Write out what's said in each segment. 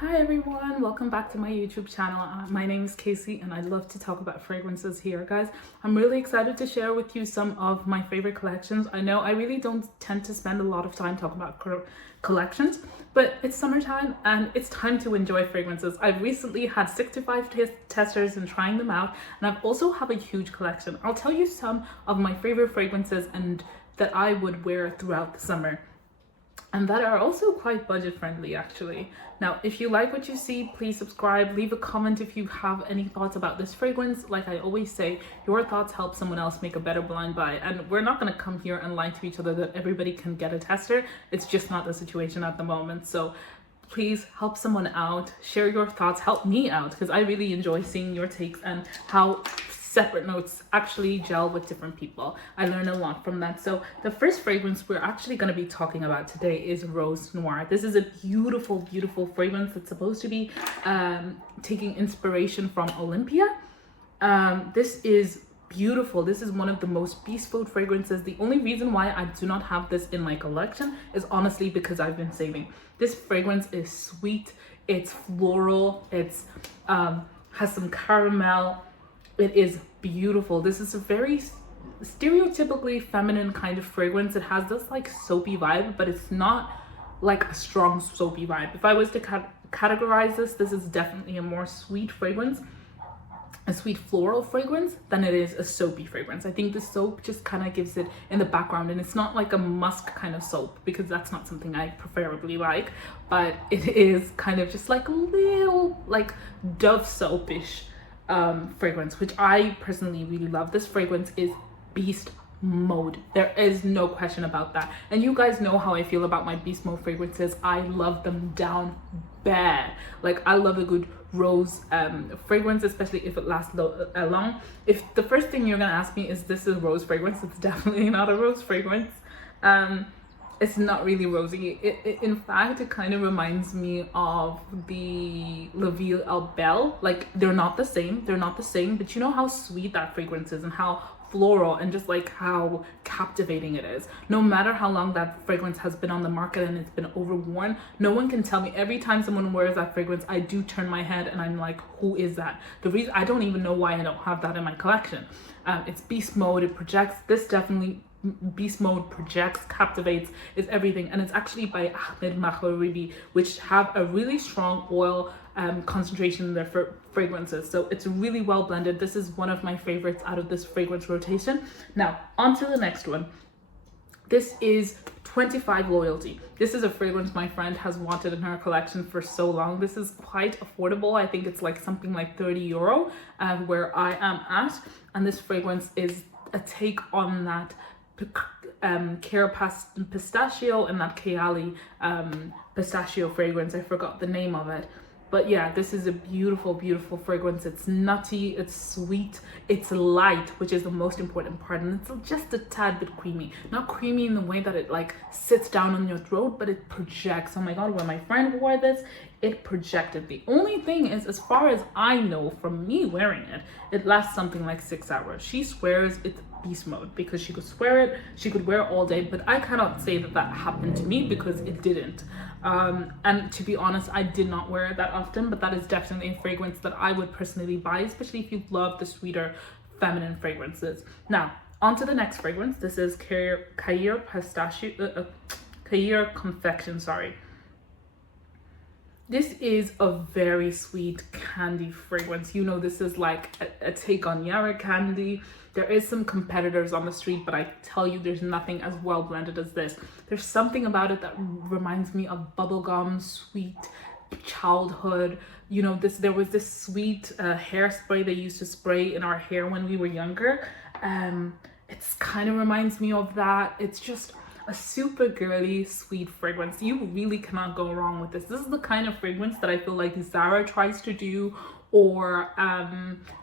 Hi everyone, welcome back to my YouTube channel. My name is Casey and I love to talk about fragrances here, guys. I'm really excited to share with you some of my favorite collections. I know I really don't tend to spend a lot of time talking about collections, but it's summertime and it's time to enjoy fragrances. I've recently had 65 testers and trying them out, and I've also have a huge collection. I'll tell you some of my favorite fragrances and that I would wear throughout the summer, and that are also quite budget friendly actually. Now, if you like what you see, please subscribe, leave a comment if you have any thoughts about this fragrance. Like I always say, your thoughts help someone else make a better blind buy, and we're not going to come here and lie to each other that everybody can get a tester. It's just not the situation at the moment. So please help someone out, share your thoughts, help me out, because I really enjoy seeing your takes and how separate notes actually gel with different people. I learn a lot from that. So the first fragrance we're actually going to be talking about today is Rose Noir. This is a beautiful, beautiful fragrance that's supposed to be taking inspiration from Olympia. This is beautiful. This is one of the most bespoke fragrances. The only reason why I do not have this in my collection is honestly because I've been saving. This fragrance is sweet, it's floral, it's has some caramel. It is beautiful. This is a very stereotypically feminine kind of fragrance. It has this like soapy vibe, but it's not like a strong soapy vibe. If I was to categorize this is definitely a more sweet fragrance, a sweet floral fragrance, than it is a soapy fragrance. I think the soap just kind of gives it in the background, and it's not like a musk kind of soap because that's not something I preferably like, but it is kind of just like a little like Dove soapish fragrance, which I personally really love. This fragrance is beast mode. There is no question about that. And you guys know how I feel about my beast mode fragrances. I love them down bad. Like I love a good rose fragrance, especially if it lasts long. If the first thing you're gonna ask me is this is a rose fragrance, it's definitely not a rose fragrance. It's not really rosy. In fact, it kind of reminds me of the La Ville Al Belle. Like they're not the same, but you know how sweet that fragrance is and how floral and just like how captivating it is. No matter how long that fragrance has been on the market and it's been overworn, no one can tell me. Every time someone wears that fragrance, I do turn my head and I'm like, who is that? The reason I don't even know why I don't have that in my collection. It's beast mode, it projects. This definitely beast mode projects, captivates, is everything. And it's actually by Ahmed Maghribi, which have a really strong oil concentration in their fragrances, so it's really well blended. This is one of my favorites out of this fragrance rotation. Now on to the next one. This is 25 Loyalty. This is a fragrance my friend has wanted in her collection for so long. This is quite affordable. I think it's like something like 30 euro where I am at, and this fragrance is a take on that pistachio and that Caill pistachio fragrance. I forgot the name of it, but yeah, this is a beautiful, beautiful fragrance. It's nutty, it's sweet, it's light, which is the most important part, and it's just a tad bit creamy. Not creamy in the way that it like sits down on your throat, but it projects. Oh my god, when my friend wore this, it projected. The only thing is, as far as I know from me wearing it, it lasts something like 6 hours. She swears it's beast mode because she could swear it, she could wear it all day, but I cannot say that that happened to me because it didn't. And to be honest, I did not wear it that often, but that is definitely a fragrance that I would personally buy, especially if you love the sweeter feminine fragrances. Now on to the next fragrance. This is Caill Confection, sorry. This is a very sweet candy fragrance. You know, this is like a take on Yara candy. There is some competitors on the street, but I tell you, there's nothing as well blended as this. There's something about it that reminds me of bubblegum, sweet childhood. You know, there was this sweet hairspray they used to spray in our hair when we were younger. It's kind of reminds me of that. It's just a super girly, sweet fragrance. You really cannot go wrong with this. This is the kind of fragrance that I feel like Zara tries to do, or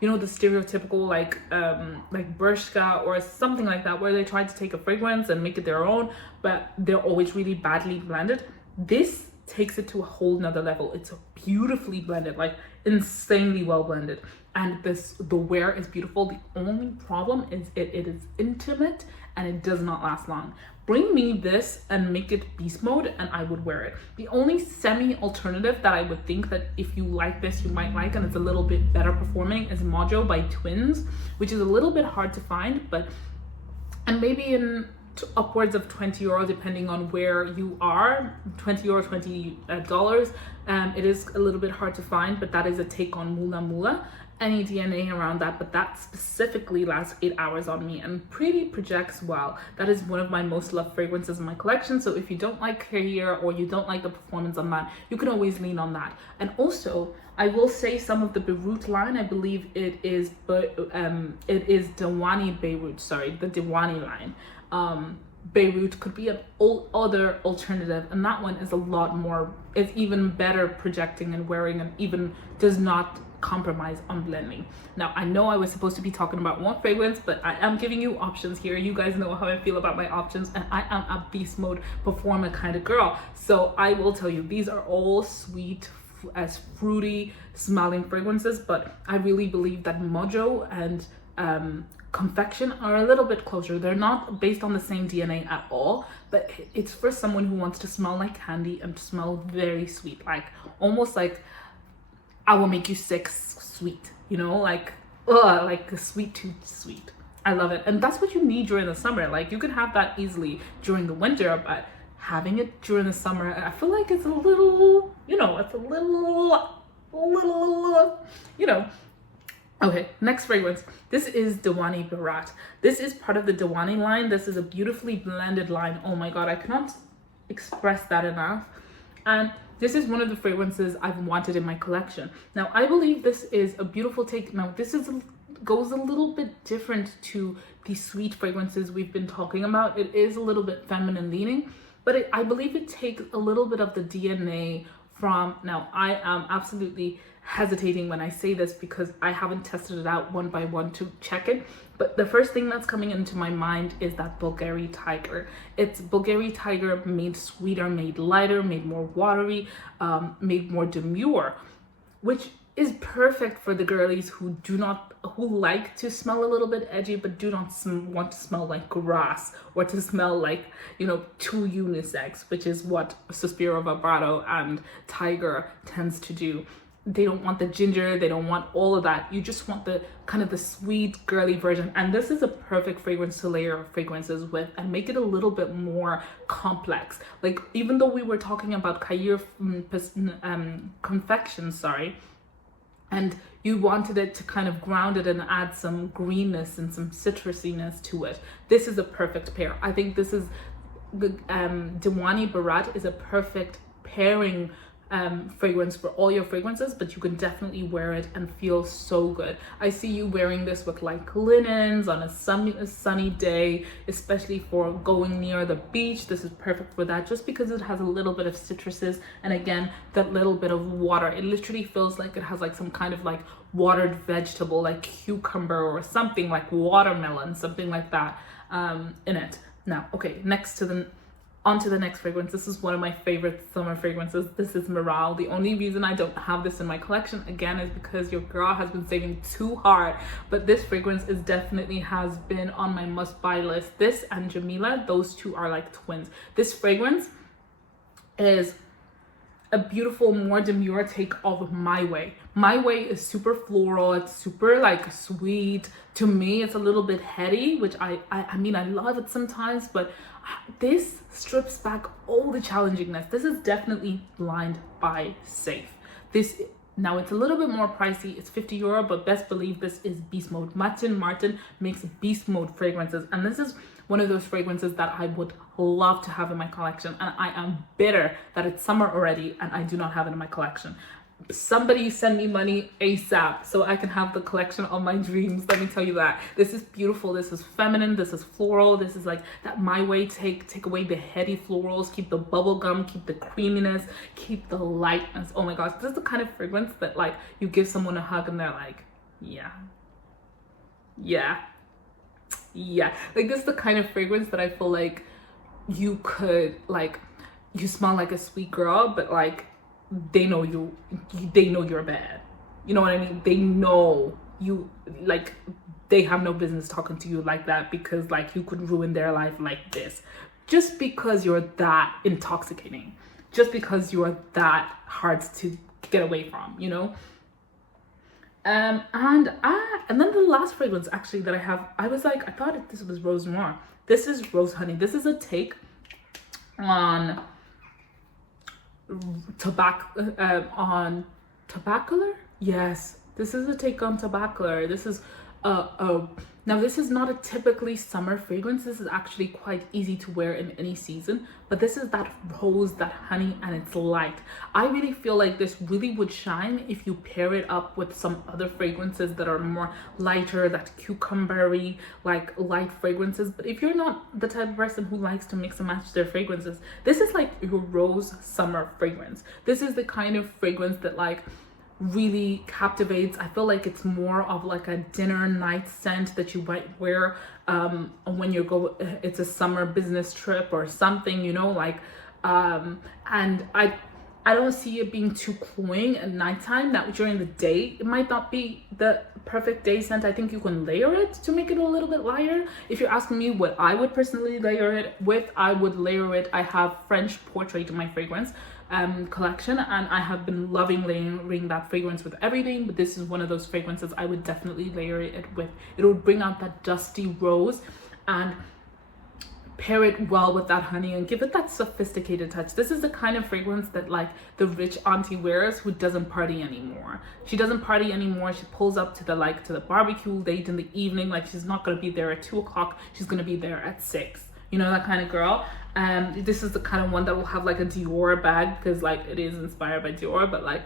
you know, the stereotypical like Bershka or something like that, where they try to take a fragrance and make it their own, but they're always really badly blended. This takes it to a whole nother level. It's beautifully blended, like insanely well blended, and the wear is beautiful. The only problem is it is intimate and it does not last long. Bring me this and make it beast mode and I would wear it. The only semi alternative that I would think that if you like this you might like, and it's a little bit better performing, is Mojo by Twins, which is a little bit hard to find, but and maybe in upwards of 20 euro depending on where you are, 20 euro, $20. It is a little bit hard to find, but that is a take on Mula Mula. Any DNA around that, but that specifically lasts 8 hours on me and pretty projects well. That is one of my most loved fragrances in my collection. So if you don't like Caill or you don't like the performance on that, you can always lean on that. And also I will say some of the Beirut line, I believe it is Dwani Beirut, sorry, the Dwani line. Beirut could be an other alternative, and that one is a lot more, it's even better projecting and wearing, and even does not compromise on blending. Now I know I was supposed to be talking about one fragrance, but I am giving you options here. You guys know how I feel about my options, and I am a beast mode performer kind of girl, so I will tell you these are all sweet as fruity smelling fragrances, but I really believe that Mojo and Confection are a little bit closer. They're not based on the same DNA at all, but it's for someone who wants to smell like candy and to smell very sweet, like almost like I will make you sick sweet, you know, like a sweet tooth sweet. I love it, and that's what you need during the summer. Like you can have that easily during the winter, but having it during the summer, I feel like it's a little, you know, it's a little, you know. Okay, next fragrance. This is Dwani Barat. This is part of the Dwani line. This is a beautifully blended line. Oh my god, I cannot express that enough. And this is one of the fragrances I've wanted in my collection. Now, I believe this is a beautiful take. Now, this goes a little bit different to the sweet fragrances we've been talking about. It is a little bit feminine leaning, but I believe it takes a little bit of the DNA from, now I am absolutely hesitating when I say this because I haven't tested it out one by one to check it, but the first thing that's coming into my mind is that Bulgari Tiger. It's Bulgari Tiger made sweeter, made lighter, made more watery, made more demure, which is perfect for the girlies who like to smell a little bit edgy but do not want to smell like grass or to smell like, you know, too unisex, which is what Sospiro Vibrato and Tiger tends to do. They don't want the ginger, they don't want all of that. You just want the kind of the sweet girly version, and this is a perfect fragrance to layer fragrances with and make it a little bit more complex. Like even though we were talking about Caill confection, sorry, and you wanted it to kind of ground it and add some greenness and some citrusiness to it, this is a perfect pair. I think this is the Dwani Barat is a perfect pairing fragrance for all your fragrances, but you can definitely wear it and feel so good. I see you wearing this with like linens on a sunny day, especially for going near the beach. This is perfect for that, just because it has a little bit of citruses and again that little bit of water. It literally feels like it has like some kind of like watered vegetable, like cucumber or something, like watermelon, something like that in it. Now, okay, on to the next fragrance. This is one of my favorite summer fragrances. This is Morale. The only reason I don't have this in my collection, again, is because your girl has been saving too hard. But this fragrance is definitely has been on my must-buy list. This and Jamila, those two are like twins. This fragrance is a beautiful, more demure take of My Way. My Way is super floral. It's super like sweet. To me, it's a little bit heady, which I mean, I love it sometimes, but this strips back all the challengingness. This is definitely Blind Buy safe. Now it's a little bit more pricey. It's 50 euro, but best believe this is beast mode. Martin makes beast mode fragrances, and this is one of those fragrances that I would love to have in my collection, and I am bitter that it's summer already and I do not have it in my collection. Somebody send me money ASAP so I can have the collection of my dreams. Let me tell you that. This is beautiful. This is feminine. This is floral. This is like that My Way take away the heady florals, keep the bubble gum, keep the creaminess, keep the lightness. Oh my gosh, this is the kind of fragrance that like you give someone a hug and they're like, yeah. Like this is the kind of fragrance that I feel like you could like, you smell like a sweet girl, but like they know you're bad. You know what I mean? They know you, like they have no business talking to you like that, because like you could ruin their life like this, just because you're that intoxicating, just because you're that hard to get away from, you know. And then the last fragrance actually that I have, I was like, I thought this was Rose Noir. This is Rose Honey. This is a take on Tabacular. Yes, this is a take on Tabacular. This is now this is not a typically summer fragrance. This is actually quite easy to wear in any season, but this is that rose, that honey, and it's light. I really feel like this really would shine if you pair it up with some other fragrances that are more lighter, that cucumbery, like light fragrances. But if you're not the type of person who likes to mix and match their fragrances, this is like your rose summer fragrance. This is the kind of fragrance that like really captivates. I feel like it's more of like a dinner night scent that you might wear when you it's a summer business trip or something, you know, like and I don't see it being too cloying at nighttime. That during the day it might not be the perfect day scent. I think you can layer it to make it a little bit lighter. If you're asking me what I would personally layer it with, I would layer it. I have French Portrait in my fragrance collection, and I have been loving layering that fragrance with everything, but this is one of those fragrances I would definitely layer it with. It will bring out that dusty rose and pair it well with that honey and give it that sophisticated touch. This is the kind of fragrance that like the rich auntie wears who doesn't party anymore. She doesn't party anymore. She pulls up to the barbecue late in the evening. Like, she's not going to be there at 2 o'clock. She's going to be there at 6. You know, that kind of girl. This is the kind of one that will have like a Dior bag, because like it is inspired by Dior, but like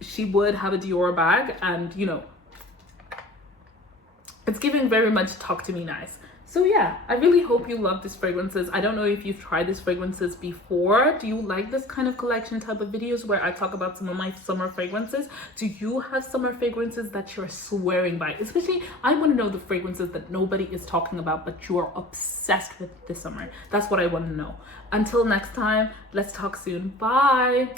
she would have a Dior bag, and you know, it's giving very much talk to me nice. So yeah, I really hope you love these fragrances. I don't know if you've tried these fragrances before. Do you like this kind of collection type of videos where I talk about some of my summer fragrances? Do you have summer fragrances that you're swearing by? Especially, I want to know the fragrances that nobody is talking about, but you are obsessed with this summer. That's what I want to know. Until next time, let's talk soon. Bye.